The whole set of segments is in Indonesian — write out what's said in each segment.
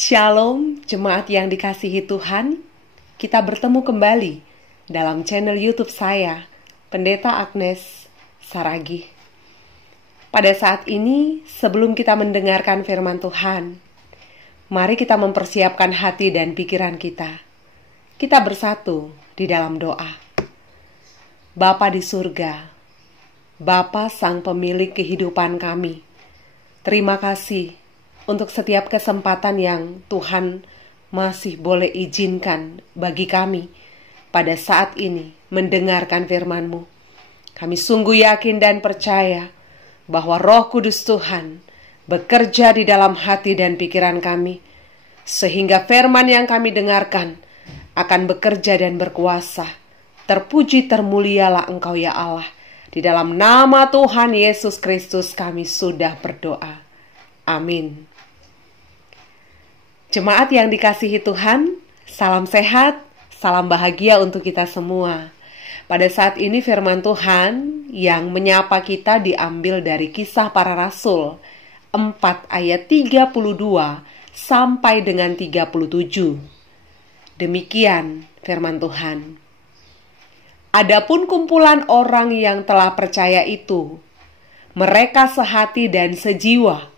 Shalom, jemaat yang dikasihi Tuhan. Kita bertemu kembali dalam channel YouTube saya, Pendeta Agnes Saragih. Pada saat ini, sebelum kita mendengarkan firman Tuhan, mari kita mempersiapkan hati dan pikiran kita. Kita bersatu di dalam doa. Bapa di surga, Bapa Sang Pemilik kehidupan kami, terima kasih untuk setiap kesempatan yang Tuhan masih boleh izinkan bagi kami pada saat ini mendengarkan firman-Mu. Kami sungguh yakin dan percaya bahwa Roh Kudus Tuhan bekerja di dalam hati dan pikiran kami, sehingga firman yang kami dengarkan akan bekerja dan berkuasa. Terpuji termulialah Engkau ya Allah. Di dalam nama Tuhan Yesus Kristus kami sudah berdoa. Amin. Jemaat yang dikasihi Tuhan, salam sehat, salam bahagia untuk kita semua. Pada saat ini firman Tuhan yang menyapa kita diambil dari Kisah Para Rasul 4 ayat 32 sampai dengan 37. Demikian firman Tuhan. Adapun kumpulan orang yang telah percaya itu, mereka sehati dan sejiwa,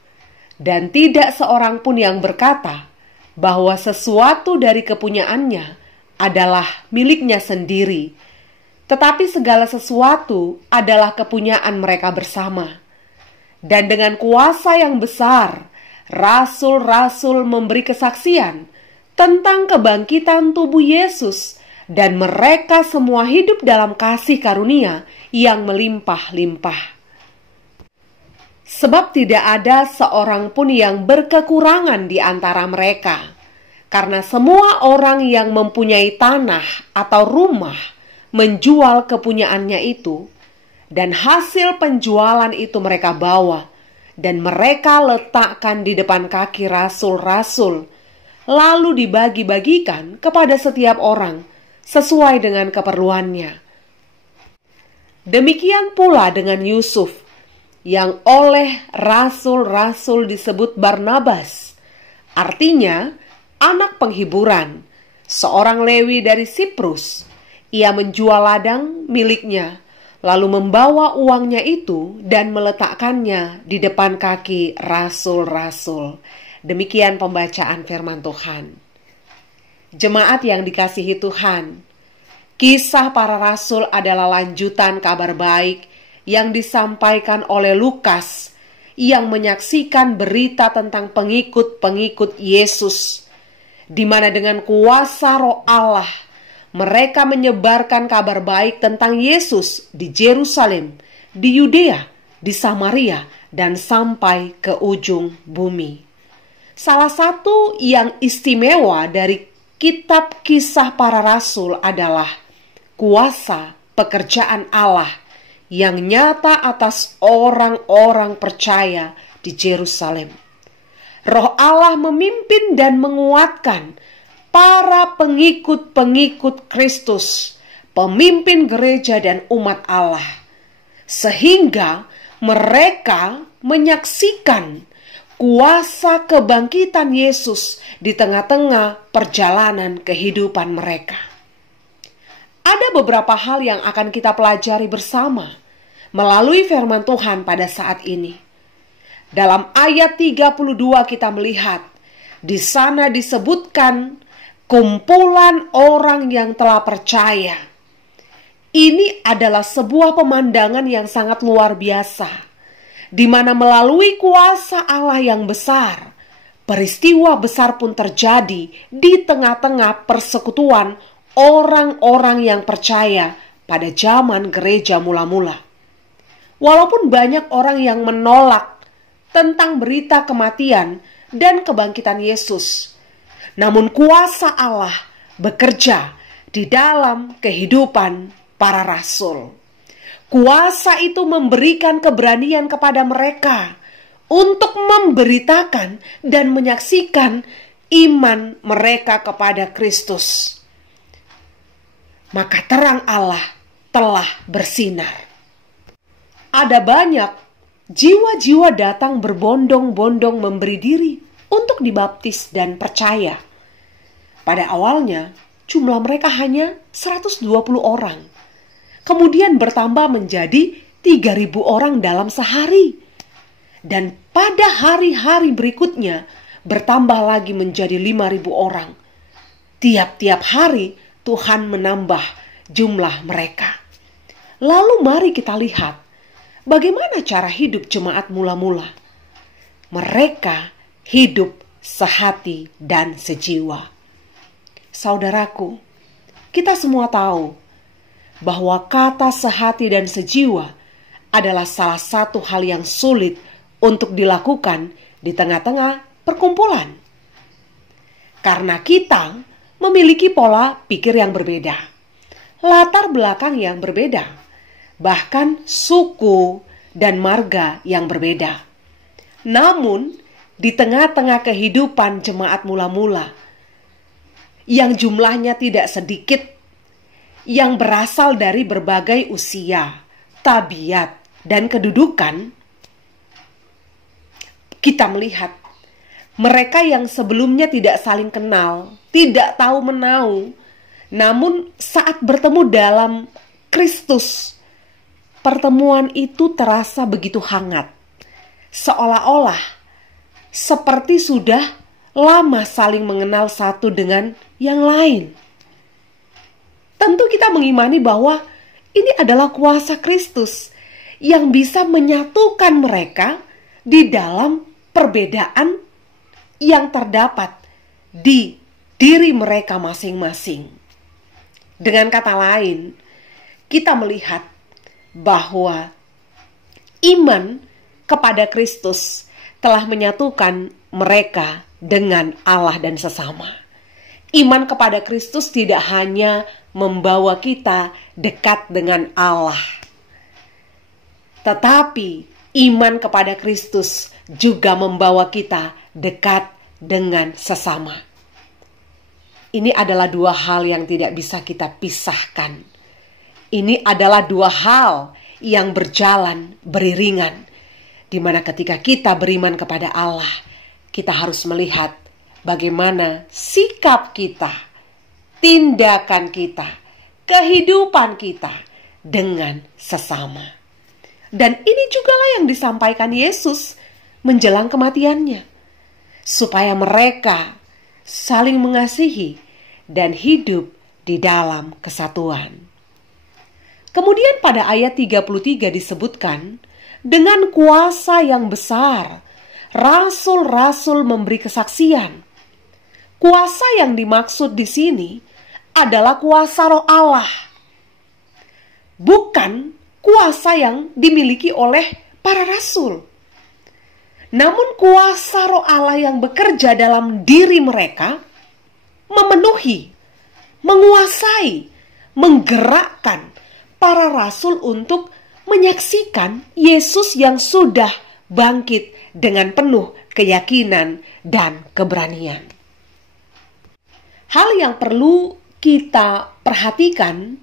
dan tidak seorang pun yang berkata bahwa sesuatu dari kepunyaannya adalah miliknya sendiri, tetapi segala sesuatu adalah kepunyaan mereka bersama. Dan dengan kuasa yang besar, rasul-rasul memberi kesaksian tentang kebangkitan tubuh Yesus, dan mereka semua hidup dalam kasih karunia yang melimpah-limpah. Sebab tidak ada seorang pun yang berkekurangan di antara mereka, karena semua orang yang mempunyai tanah atau rumah menjual kepunyaannya itu, dan hasil penjualan itu mereka bawa, dan mereka letakkan di depan kaki rasul-rasul, lalu dibagi-bagikan kepada setiap orang sesuai dengan keperluannya. Demikian pula dengan Yusuf, yang oleh rasul-rasul disebut Barnabas, artinya anak penghiburan, seorang Lewi dari Siprus. Ia menjual ladang miliknya, lalu membawa uangnya itu dan meletakkannya di depan kaki rasul-rasul. Demikian pembacaan firman Tuhan. Jemaat yang dikasihi Tuhan, Kisah Para Rasul adalah lanjutan kabar baik yang disampaikan oleh Lukas, yang menyaksikan berita tentang pengikut-pengikut Yesus, di mana dengan kuasa Roh Allah mereka menyebarkan kabar baik tentang Yesus di Yerusalem, di Yudea, di Samaria, dan sampai ke ujung bumi. Salah satu yang istimewa dari kitab Kisah Para Rasul adalah kuasa pekerjaan Allah yang nyata atas orang-orang percaya di Yerusalem. Roh Allah memimpin dan menguatkan para pengikut-pengikut Kristus, pemimpin gereja dan umat Allah, sehingga mereka menyaksikan kuasa kebangkitan Yesus di tengah-tengah perjalanan kehidupan mereka. Ada beberapa hal yang akan kita pelajari bersama melalui firman Tuhan pada saat ini. Dalam ayat 32 kita melihat, di sana disebutkan kumpulan orang yang telah percaya. Ini adalah sebuah pemandangan yang sangat luar biasa, di mana melalui kuasa Allah yang besar, peristiwa besar pun terjadi di tengah-tengah persekutuan orang-orang yang percaya pada zaman gereja mula-mula. Walaupun banyak orang yang menolak tentang berita kematian dan kebangkitan Yesus, namun kuasa Allah bekerja di dalam kehidupan para rasul. Kuasa itu memberikan keberanian kepada mereka untuk memberitakan dan menyaksikan iman mereka kepada Kristus. Maka terang Allah telah bersinar. Ada banyak jiwa-jiwa datang berbondong-bondong memberi diri untuk dibaptis dan percaya. Pada awalnya, jumlah mereka hanya 120 orang. Kemudian bertambah menjadi 3.000 orang dalam sehari. Dan pada hari-hari berikutnya, bertambah lagi menjadi 5.000 orang. Tiap-tiap hari, Tuhan menambah jumlah mereka. Lalu mari kita lihat, bagaimana cara hidup jemaat mula-mula. Mereka hidup sehati dan sejiwa. Saudaraku, kita semua tahu bahwa kata sehati dan sejiwa adalah salah satu hal yang sulit untuk dilakukan di tengah-tengah perkumpulan. Karena kita memiliki pola pikir yang berbeda, latar belakang yang berbeda, bahkan suku dan marga yang berbeda. Namun, di tengah-tengah kehidupan jemaat mula-mula, yang jumlahnya tidak sedikit, yang berasal dari berbagai usia, tabiat, dan kedudukan, kita melihat mereka yang sebelumnya tidak saling kenal, tidak tahu menau, namun saat bertemu dalam Kristus, pertemuan itu terasa begitu hangat, seolah-olah seperti sudah lama saling mengenal satu dengan yang lain. Tentu kita mengimani bahwa ini adalah kuasa Kristus yang bisa menyatukan mereka di dalam perbedaan yang terdapat di diri mereka masing-masing. Dengan kata lain, kita melihat bahwa iman kepada Kristus telah menyatukan mereka dengan Allah dan sesama. Iman kepada Kristus tidak hanya membawa kita dekat dengan Allah, tetapi iman kepada Kristus juga membawa kita dekat dengan sesama. Ini adalah dua hal yang tidak bisa kita pisahkan. Ini adalah dua hal yang berjalan beriringan, di mana ketika kita beriman kepada Allah, kita harus melihat bagaimana sikap kita, tindakan kita, kehidupan kita dengan sesama. Dan ini jugalah yang disampaikan Yesus menjelang kematiannya, supaya mereka saling mengasihi dan hidup di dalam kesatuan. Kemudian pada ayat 33 disebutkan, dengan kuasa yang besar, rasul-rasul memberi kesaksian. Kuasa yang dimaksud di sini adalah kuasa Roh Allah, bukan kuasa yang dimiliki oleh para rasul. Namun kuasa Roh Allah yang bekerja dalam diri mereka memenuhi, menguasai, menggerakkan para rasul untuk menyaksikan Yesus yang sudah bangkit dengan penuh keyakinan dan keberanian. Hal yang perlu kita perhatikan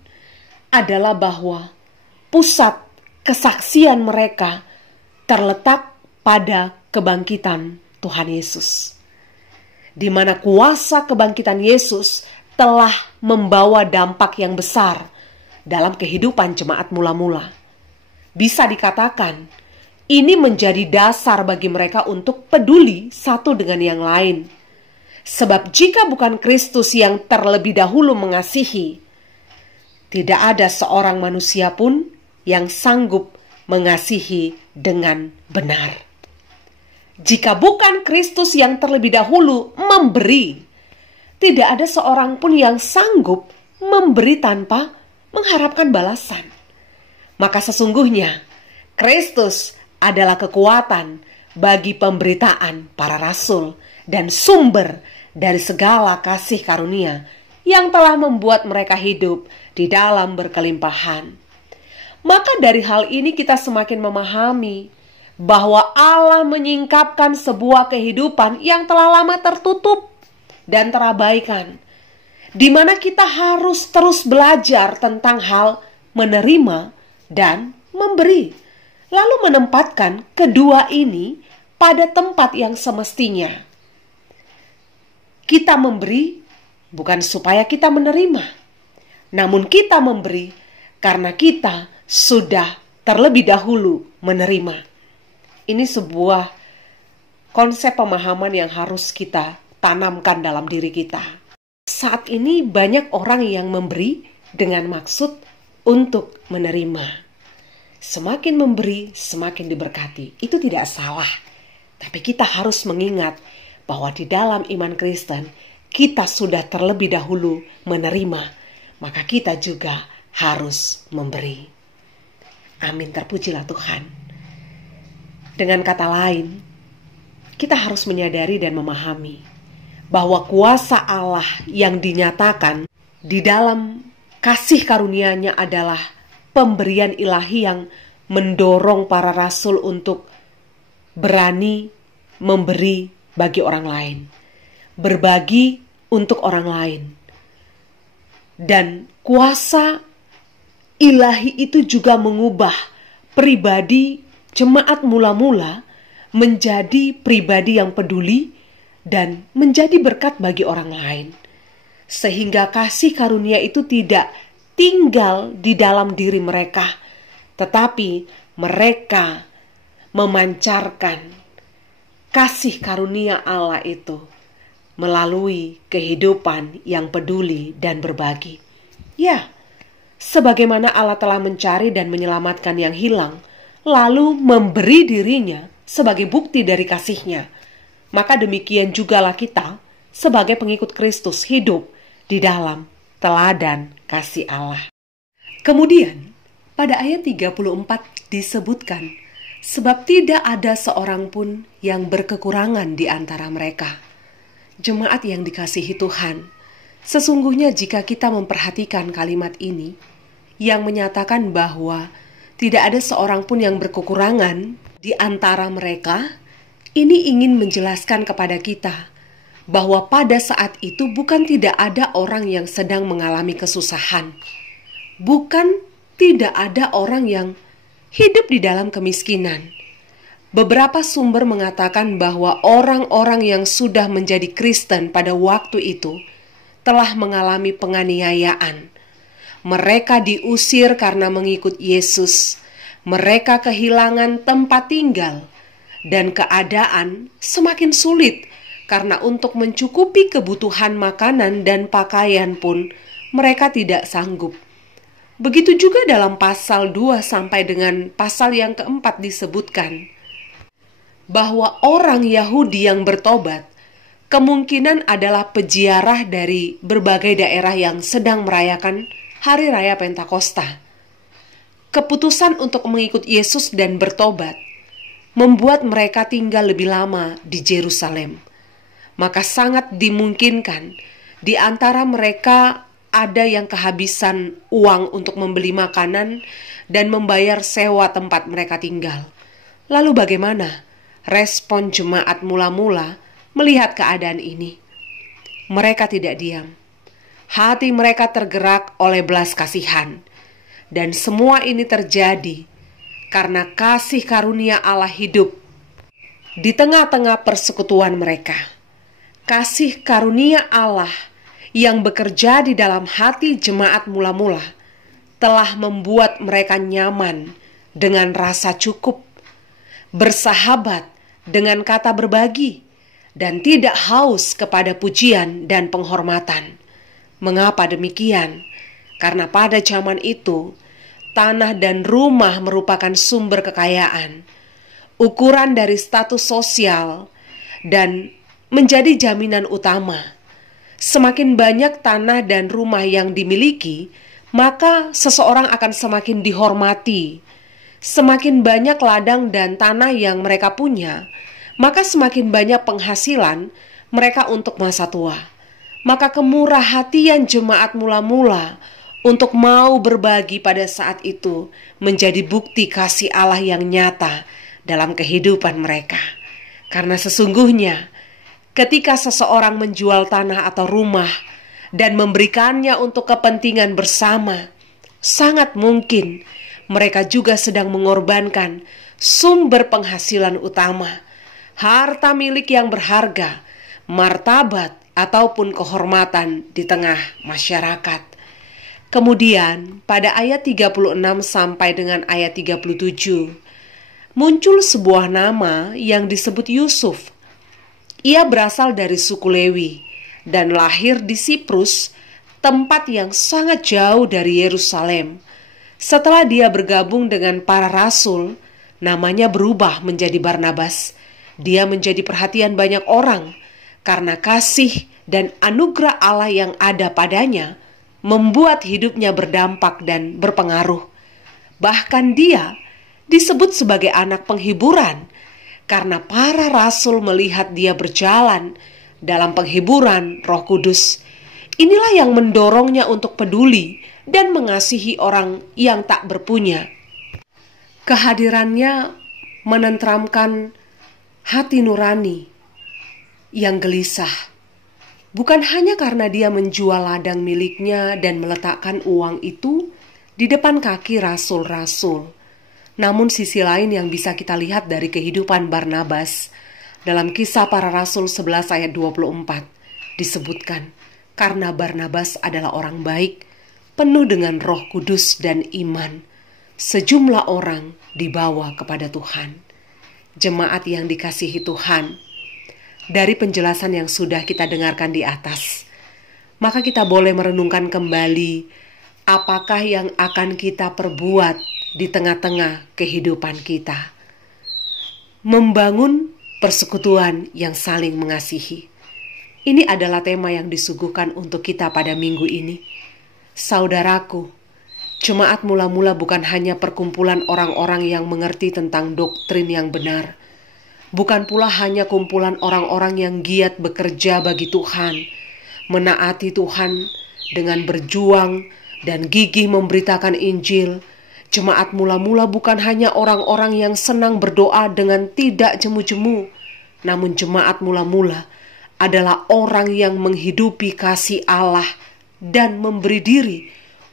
adalah bahwa pusat kesaksian mereka terletak pada kebangkitan Tuhan Yesus, di mana kuasa kebangkitan Yesus telah membawa dampak yang besar dalam kehidupan jemaat mula-mula. Bisa dikatakan, ini menjadi dasar bagi mereka untuk peduli satu dengan yang lain. Sebab jika bukan Kristus yang terlebih dahulu mengasihi, tidak ada seorang manusia pun yang sanggup mengasihi dengan benar. Jika bukan Kristus yang terlebih dahulu memberi, tidak ada seorang pun yang sanggup memberi tanpa mengharapkan balasan. Maka sesungguhnya Kristus adalah kekuatan bagi pemberitaan para rasul dan sumber dari segala kasih karunia yang telah membuat mereka hidup di dalam berkelimpahan. Maka dari hal ini kita semakin memahami bahwa Allah menyingkapkan sebuah kehidupan yang telah lama tertutup dan terabaikan, di mana kita harus terus belajar tentang hal menerima dan memberi, lalu menempatkan kedua ini pada tempat yang semestinya. kita memberi bukan supaya kita menerima, namun kita memberi karena kita sudah terlebih dahulu menerima. Ini sebuah konsep pemahaman yang harus kita tanamkan dalam diri kita. Saat ini banyak orang yang memberi dengan maksud untuk menerima. Semakin memberi, semakin diberkati. Itu tidak salah. Tapi kita harus mengingat bahwa di dalam iman Kristen, kita sudah terlebih dahulu menerima. Maka kita juga harus memberi. Amin, terpujilah Tuhan. Dengan kata lain, kita harus menyadari dan memahami bahwa kuasa Allah yang dinyatakan di dalam kasih karunia-Nya adalah pemberian ilahi yang mendorong para rasul untuk berani memberi bagi orang lain, berbagi untuk orang lain. Dan kuasa ilahi itu juga mengubah pribadi jemaat mula-mula menjadi pribadi yang peduli dan menjadi berkat bagi orang lain. Sehingga kasih karunia itu tidak tinggal di dalam diri mereka, tetapi mereka memancarkan kasih karunia Allah itu melalui kehidupan yang peduli dan berbagi. Ya, sebagaimana Allah telah mencari dan menyelamatkan yang hilang, lalu memberi dirinya sebagai bukti dari kasih-Nya, maka demikian jugalah kita sebagai pengikut Kristus hidup di dalam teladan kasih Allah. Kemudian pada ayat 34 disebutkan, sebab tidak ada seorang pun yang berkekurangan di antara mereka. Jemaat yang dikasihi Tuhan, sesungguhnya jika kita memperhatikan kalimat ini yang menyatakan bahwa tidak ada seorang pun yang berkekurangan di antara mereka, ini ingin menjelaskan kepada kita bahwa pada saat itu bukan tidak ada orang yang sedang mengalami kesusahan. Bukan tidak ada orang yang hidup di dalam kemiskinan. Beberapa sumber mengatakan bahwa orang-orang yang sudah menjadi Kristen pada waktu itu telah mengalami penganiayaan. Mereka diusir karena mengikut Yesus. Mereka kehilangan tempat tinggal. Dan keadaan semakin sulit karena untuk mencukupi kebutuhan makanan dan pakaian pun mereka tidak sanggup. Begitu juga dalam pasal 2 sampai dengan pasal yang keempat disebutkan bahwa orang Yahudi yang bertobat kemungkinan adalah peziarah dari berbagai daerah yang sedang merayakan Hari Raya Pentakosta. Keputusan untuk mengikut Yesus dan bertobat membuat mereka tinggal lebih lama di Yerusalem. Maka sangat dimungkinkan di antara mereka ada yang kehabisan uang untuk membeli makanan dan membayar sewa tempat mereka tinggal. Lalu bagaimana respon jemaat mula-mula melihat keadaan ini? Mereka tidak diam. Hati mereka tergerak oleh belas kasihan. Dan semua ini terjadi karena kasih karunia Allah hidup di tengah-tengah persekutuan mereka. Kasih karunia Allah yang bekerja di dalam hati jemaat mula-mula telah membuat mereka nyaman dengan rasa cukup, bersahabat dengan kata berbagi, dan tidak haus kepada pujian dan penghormatan. Mengapa demikian? Karena pada zaman itu tanah dan rumah merupakan sumber kekayaan, ukuran dari status sosial, dan menjadi jaminan utama. Semakin banyak tanah dan rumah yang dimiliki, maka seseorang akan semakin dihormati. Semakin banyak ladang dan tanah yang mereka punya, maka semakin banyak penghasilan mereka untuk masa tua. Maka kemurah hatian jemaat mula-mula untuk mau berbagi pada saat itu menjadi bukti kasih Allah yang nyata dalam kehidupan mereka. Karena sesungguhnya ketika seseorang menjual tanah atau rumah dan memberikannya untuk kepentingan bersama, sangat mungkin mereka juga sedang mengorbankan sumber penghasilan utama, harta milik yang berharga, martabat ataupun kehormatan di tengah masyarakat. Kemudian pada ayat 36 sampai dengan ayat 37, muncul sebuah nama yang disebut Yusuf. Ia berasal dari suku Lewi dan lahir di Siprus, tempat yang sangat jauh dari Yerusalem. Setelah dia bergabung dengan para rasul, namanya berubah menjadi Barnabas. Dia menjadi perhatian banyak orang karena kasih dan anugerah Allah yang ada padanya membuat hidupnya berdampak dan berpengaruh. Bahkan dia disebut sebagai anak penghiburan karena para rasul melihat dia berjalan dalam penghiburan Roh Kudus. Inilah yang mendorongnya untuk peduli dan mengasihi orang yang tak berpunya. Kehadirannya menenteramkan hati nurani yang gelisah. Bukan hanya karena dia menjual ladang miliknya dan meletakkan uang itu di depan kaki rasul-rasul. Namun sisi lain yang bisa kita lihat dari kehidupan Barnabas dalam Kisah Para Rasul 11 ayat 24 disebutkan, karena Barnabas adalah orang baik, penuh dengan Roh Kudus dan iman, sejumlah orang dibawa kepada Tuhan. Jemaat yang dikasihi Tuhan, dari penjelasan yang sudah kita dengarkan di atas, maka kita boleh merenungkan kembali apakah yang akan kita perbuat di tengah-tengah kehidupan kita. Membangun persekutuan yang saling mengasihi. Ini adalah tema yang disuguhkan untuk kita pada minggu ini. Saudaraku, jemaat mula-mula bukan hanya perkumpulan orang-orang yang mengerti tentang doktrin yang benar. Bukan pula hanya kumpulan orang-orang yang giat bekerja bagi Tuhan, menaati Tuhan dengan berjuang dan gigih memberitakan Injil. Jemaat mula-mula bukan hanya orang-orang yang senang berdoa dengan tidak jemu-jemu, namun jemaat mula-mula adalah orang yang menghidupi kasih Allah dan memberi diri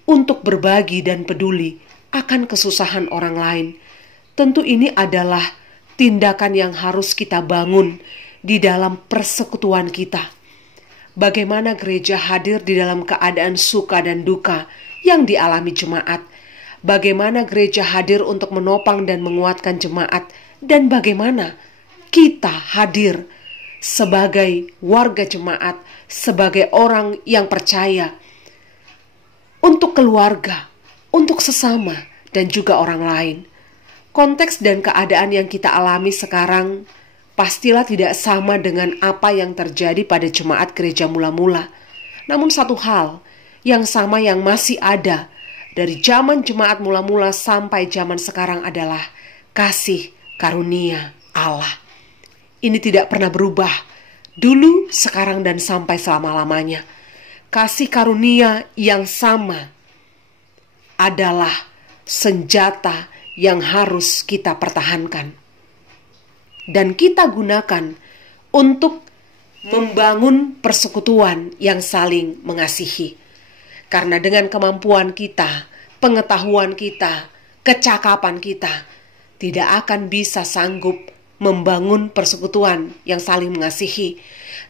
untuk berbagi dan peduli akan kesusahan orang lain. Tentu ini adalah tindakan yang harus kita bangun di dalam persekutuan kita. Bagaimana gereja hadir di dalam keadaan suka dan duka yang dialami jemaat. Bagaimana gereja hadir untuk menopang dan menguatkan jemaat. Dan bagaimana kita hadir sebagai warga jemaat, sebagai orang yang percaya untuk keluarga, untuk sesama, dan juga orang lain. Konteks dan keadaan yang kita alami sekarang pastilah tidak sama dengan apa yang terjadi pada jemaat gereja mula-mula. Namun satu hal yang sama yang masih ada dari zaman jemaat mula-mula sampai zaman sekarang adalah kasih karunia Allah. Ini tidak pernah berubah, dulu, sekarang, dan sampai selama-lamanya. Kasih karunia yang sama adalah senjata yang harus kita pertahankan dan kita gunakan untuk membangun persekutuan yang saling mengasihi. Karena dengan kemampuan kita, pengetahuan kita, kecakapan kita, tidak akan bisa sanggup membangun persekutuan yang saling mengasihi.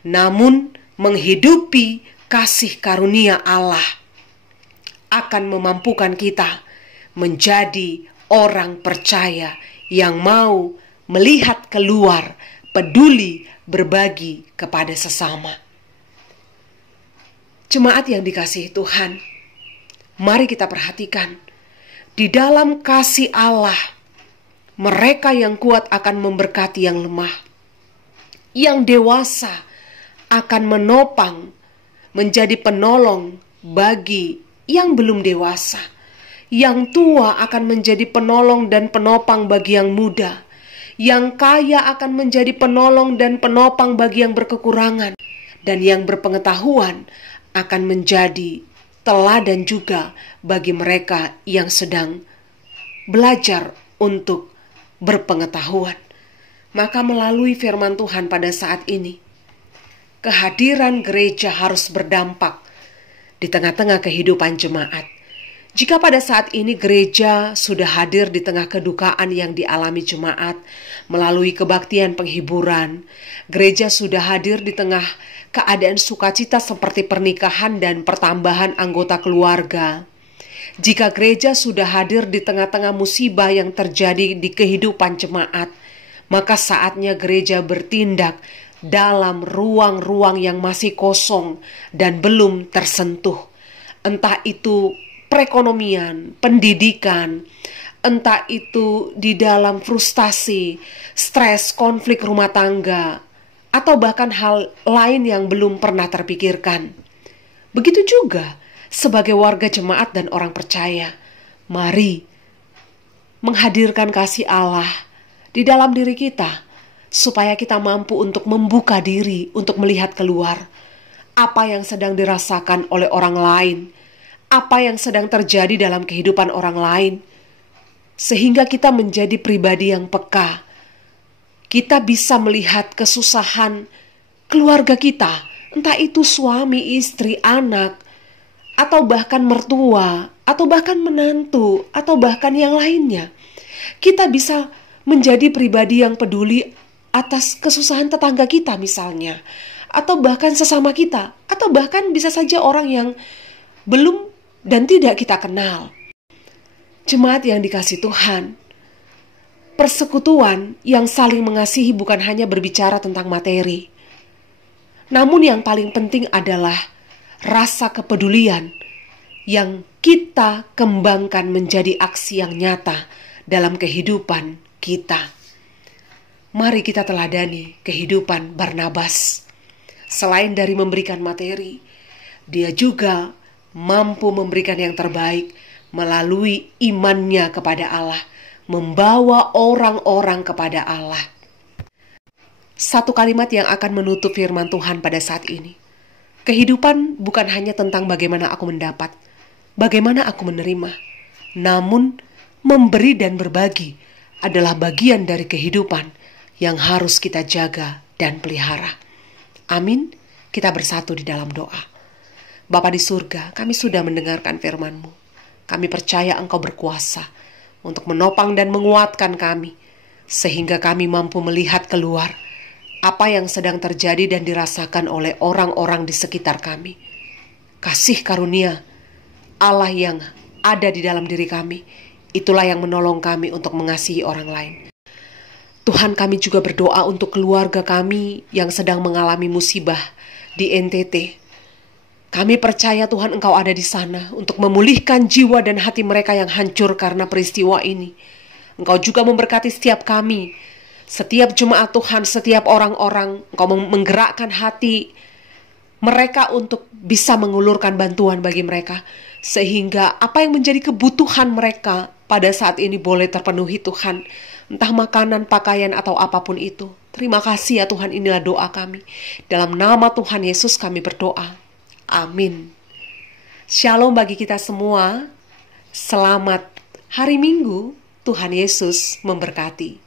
Namun menghidupi kasih karunia Allah akan memampukan kita menjadi orang percaya yang mau melihat keluar, peduli, berbagi kepada sesama. Jemaat yang dikasihi Tuhan, mari kita perhatikan, di dalam kasih Allah, mereka yang kuat akan memberkati yang lemah, yang dewasa akan menopang, menjadi penolong bagi yang belum dewasa, yang tua akan menjadi penolong dan penopang bagi yang muda, yang kaya akan menjadi penolong dan penopang bagi yang berkekurangan, dan yang berpengetahuan akan menjadi teladan juga bagi mereka yang sedang belajar untuk berpengetahuan. Maka melalui firman Tuhan pada saat ini, kehadiran gereja harus berdampak di tengah-tengah kehidupan jemaat. Jika pada saat ini gereja sudah hadir di tengah kedukaan yang dialami jemaat melalui kebaktian penghiburan, gereja sudah hadir di tengah keadaan sukacita seperti pernikahan dan pertambahan anggota keluarga. Jika gereja sudah hadir di tengah-tengah musibah yang terjadi di kehidupan jemaat, maka saatnya gereja bertindak dalam ruang-ruang yang masih kosong dan belum tersentuh. Entah itu perekonomian, pendidikan, entah itu di dalam frustasi, stres, konflik rumah tangga, atau bahkan hal lain yang belum pernah terpikirkan. Begitu juga sebagai warga jemaat dan orang percaya, mari menghadirkan kasih Allah di dalam diri kita, supaya kita mampu untuk membuka diri, untuk melihat keluar apa yang sedang dirasakan oleh orang lain, apa yang sedang terjadi dalam kehidupan orang lain, sehingga kita menjadi pribadi yang peka. Kita bisa melihat kesusahan keluarga kita, entah itu suami, istri, anak, atau bahkan mertua, atau bahkan menantu, atau bahkan yang lainnya. Kita bisa menjadi pribadi yang peduli atas kesusahan tetangga kita misalnya, atau bahkan sesama kita, atau bahkan bisa saja orang yang belum dan tidak kita kenal. Jemaat yang dikasihi Tuhan, persekutuan yang saling mengasihi bukan hanya berbicara tentang materi, namun yang paling penting adalah rasa kepedulian yang kita kembangkan menjadi aksi yang nyata dalam kehidupan kita. Mari kita teladani kehidupan Barnabas. Selain dari memberikan materi, dia juga mampu memberikan yang terbaik melalui imannya kepada Allah, membawa orang-orang kepada Allah. Satu kalimat yang akan menutup firman Tuhan pada saat ini. Kehidupan bukan hanya tentang bagaimana aku mendapat, bagaimana aku menerima, namun memberi dan berbagi adalah bagian dari kehidupan yang harus kita jaga dan pelihara. Amin. Kita bersatu di dalam doa. Bapa di surga, kami sudah mendengarkan firman-Mu. Kami percaya Engkau berkuasa untuk menopang dan menguatkan kami, sehingga kami mampu melihat keluar apa yang sedang terjadi dan dirasakan oleh orang-orang di sekitar kami. Kasih karunia Allah yang ada di dalam diri kami, itulah yang menolong kami untuk mengasihi orang lain. Tuhan, kami juga berdoa untuk keluarga kami yang sedang mengalami musibah di NTT. Kami percaya Tuhan Engkau ada di sana untuk memulihkan jiwa dan hati mereka yang hancur karena peristiwa ini. Engkau juga memberkati setiap kami, setiap jemaat Tuhan, setiap orang-orang. Engkau menggerakkan hati mereka untuk bisa mengulurkan bantuan bagi mereka, sehingga apa yang menjadi kebutuhan mereka pada saat ini boleh terpenuhi Tuhan. Entah makanan, pakaian, atau apapun itu. Terima kasih ya Tuhan, inilah doa kami. Dalam nama Tuhan Yesus kami berdoa. Amin. Shalom bagi kita semua. Selamat hari Minggu. Tuhan Yesus memberkati.